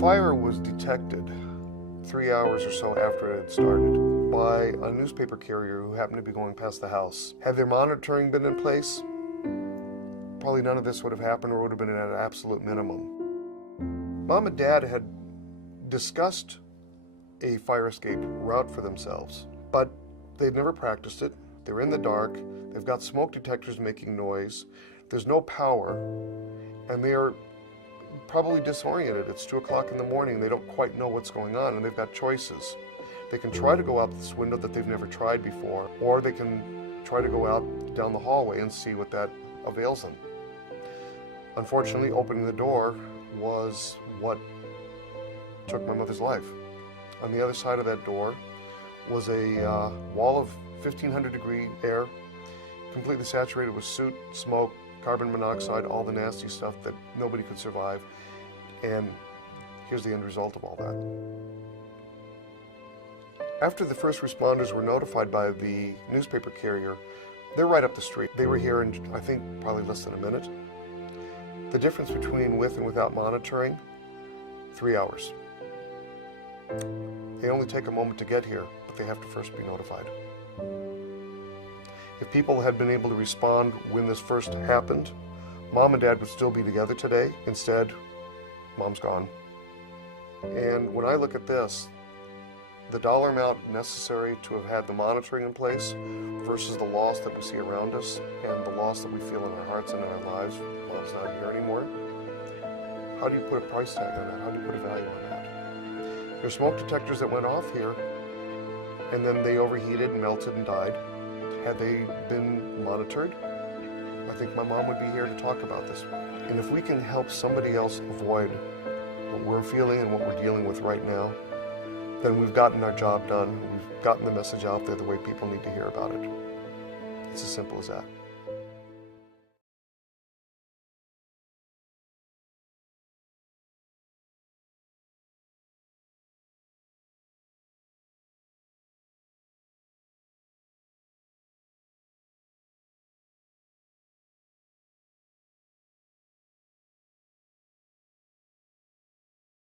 fire was detected 3 hours or so after it had started by a newspaper carrier who happened to be going past the house. Had their monitoring been in place, probably none of this would have happened, or would have been at an absolute minimum. Mom and Dad had discussed a fire escape route for themselves, but they'd never practiced it. They're in the dark, they've got smoke detectors making noise, there's no power, and they are probably disoriented. It's 2 o'clock in the morning, they don't quite know what's going on, and they've got choices. They can try to go out this window that they've never tried before, or they can try to go out down the hallway and see what that avails them. Unfortunately, opening the door was what took my mother's life. On the other side of that door was a wall of 1,500-degree air, completely saturated with soot, smoke, carbon monoxide, all the nasty stuff that nobody could survive. And here's the end result of all that. After the first responders were notified by the newspaper carrier, they're right up the street. They were here in, I think, probably less than a minute. The difference between with and without monitoring, 3 hours. They only take a moment to get here, but they have to first be notified. If people had been able to respond when this first happened, Mom and Dad would still be together today. Instead, Mom's gone. And when I look at this, the dollar amount necessary to have had the monitoring in place versus the loss that we see around us and the loss that we feel in our hearts and in our lives, Mom's not here anymore. How do you put a price tag on that? How do you put a value on that? There's smoke detectors that went off here, and then they overheated and melted and died. Had they been monitored, I think my mom would be here to talk about this. And if we can help somebody else avoid what we're feeling and what we're dealing with right now, then we've gotten our job done. We've gotten the message out there the way people need to hear about it. It's as simple as that.